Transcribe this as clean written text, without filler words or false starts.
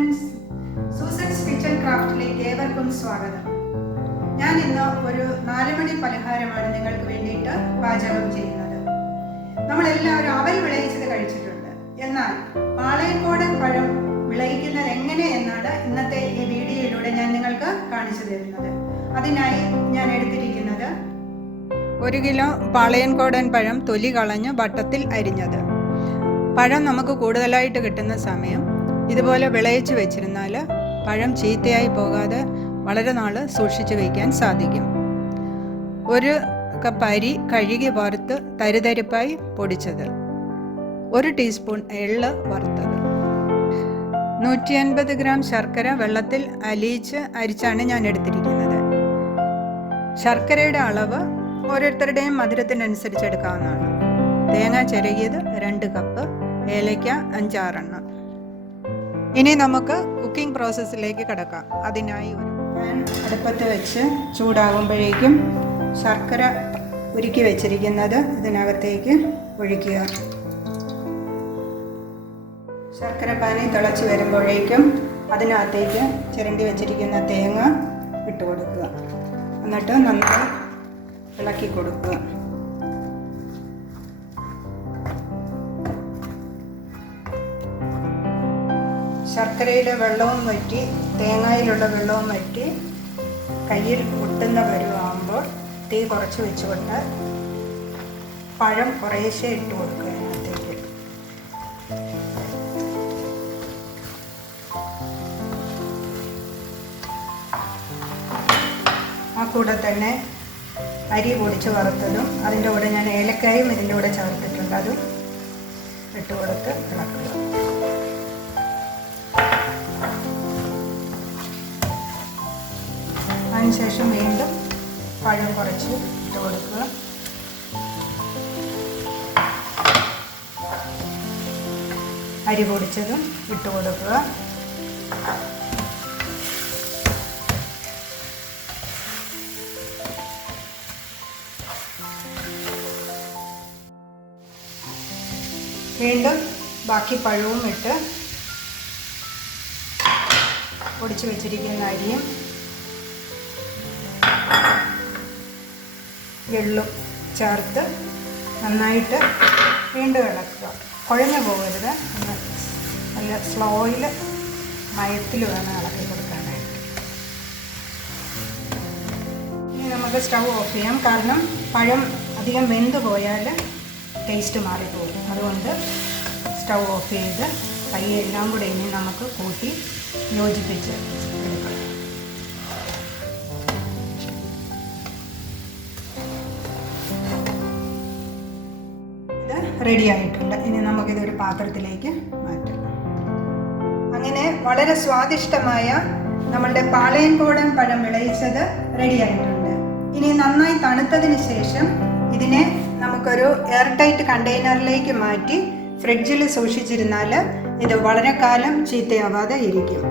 Friends, Susan's kitchen ക്രാഫ്റ്റിലേക്ക് ഏവർക്കും സ്വാഗതം. ഞാൻ ഇന്ന് ഒരു 4 മണി പലഹാരമാണ് നിങ്ങൾക്ക് വേണ്ടിയിട്ട് പാചകം ചെയ്യുന്നത്. നമ്മളെല്ലാവരും അവൽ വിളയിച്ചത് കഴിച്ചിട്ടുണ്ട്. എന്നാൽ പാളയംകോടൻ പഴം വിളയിക്കുന്നത് എങ്ങനെ എന്നാണ് ഇന്നത്തെ ഈ വീഡിയോയിലൂടെ ഞാൻ നിങ്ങൾക്ക് കാണിച്ചു തരുന്നത്. അതിനായി ഞാൻ എടുത്തിരിക്കുന്നത് 1 കിലോ പാളയംകോടൻ പഴം തൊലി കളഞ്ഞ് വട്ടത്തിൽ അരിഞ്ഞത്. പഴം നമുക്ക് കൂടുതലായിട്ട് കിട്ടുന്ന സമയം ഇതുപോലെ വിളയിച്ച് വെച്ചിരുന്നാൽ പഴം ചീത്തയായി പോകാതെ വളരെ നാൾ സൂക്ഷിച്ച് വയ്ക്കാൻ സാധിക്കും. 1 കപ്പ് അരി കഴുകി വറുത്ത് തരിതരിപ്പായി പൊടിച്ചത്, 1 ടീസ്പൂൺ എള്ള് വറുത്തത്, 150 ഗ്രാം ശർക്കര വെള്ളത്തിൽ അലിയിച്ച് അരിച്ചാണ് ഞാൻ എടുത്തിരിക്കുന്നത്. ശർക്കരയുടെ അളവ് ഓരോരുത്തരുടെയും മധുരത്തിനനുസരിച്ച് എടുക്കാവുന്നതാണ്. തേങ്ങ ചിരകിയത് 2 കപ്പ്, ഏലയ്ക്ക 5-6 എണ്ണം. ഇനി നമുക്ക് കുക്കിംഗ് പ്രോസസ്സിലേക്ക് കിടക്കാം. അതിനായി ഒരു പാൻ അടുപ്പത്ത് വെച്ച് ചൂടാകുമ്പോഴേക്കും ശർക്കര ഉരുക്കി വെച്ചിരിക്കുന്നത് ഇതിനകത്തേക്ക് ഒഴിക്കുക. ശർക്കര പാനി തിളച്ച് വരുമ്പോഴേക്കും അതിനകത്തേക്ക് ചിരണ്ടി വെച്ചിരിക്കുന്ന തേങ്ങ ഇട്ട് കൊടുക്കുക. എന്നിട്ട് നന്നായി ഇളക്കി കൊടുക്കുക. ശർക്കരയിലെ വെള്ളവും വറ്റി തേങ്ങയിലുള്ള വെള്ളവും വറ്റി കയ്യിൽ ഒട്ടുന്ന പരുവാകുമ്പോൾ തീ കുറച്ച് വെച്ചുകൊണ്ട് പഴം കുറേശ്ശെ ഇട്ട് കൊടുക്കുക. അതിനകത്തേക്ക് ആ കൂടെ തന്നെ അരി പൊടിച്ച് വറുത്തതും അതിൻ്റെ കൂടെ ഞാൻ ഏലക്കായും ഇതിൻ്റെ കൂടെ ചേർത്തിട്ടുണ്ട്, അതും ഇട്ട് കൊടുത്ത് ഇളക്കുക. അതിനുശേഷം വീണ്ടും പഴം കുറച്ച് ഇട്ട് കൊടുക്കുക. അരി പൊടിച്ചതും ഇട്ട് കൊടുക്കുക. വീണ്ടും ബാക്കി പഴവും ഇട്ട് പൊടിച്ച് വെച്ചിരിക്കുന്ന അരിയും എള്ളും ചേർത്ത് നന്നായിട്ട് വീണ്ടും ഇളക്കുക. കുഴഞ്ഞു പോകരുത്, നല്ല സ്ലോയിൽ മയത്തിൽ വേണം ഇളക്കി കൊടുക്കാനായിട്ട്. ഇനി നമുക്ക് സ്റ്റൗ ഓഫ് ചെയ്യാം. കാരണം പഴം അധികം വെന്ത് പോയാൽ ടേസ്റ്റ് മാറിപ്പോകും. അതുകൊണ്ട് സ്റ്റൗ ഓഫ് ചെയ്ത് കൈയെല്ലാം കൂടെ ഇനി നമുക്ക് കൂട്ടി യോജിപ്പിച്ച് എടുക്കാം. റെഡി ആയിട്ടുണ്ട്. ഇനി നമുക്കിതൊരു പാത്രത്തിലേക്ക് മാറ്റാം. അങ്ങനെ വളരെ സ്വാദിഷ്ടമായ നമ്മളുടെ പാളയംകോടൻ പഴം വിളയിച്ചത് റെഡി ആയിട്ടുണ്ട്. ഇനി നന്നായി തണുത്തതിന് ശേഷം ഇതിനെ നമുക്കൊരു എയർ ടൈറ്റ് കണ്ടെയ്നറിലേക്ക് മാറ്റി ഫ്രിഡ്ജിൽ സൂക്ഷിച്ചിരുന്നാൽ ഇത് വളരെ കാലം ചീത്തയാവാതെ ഇരിക്കും.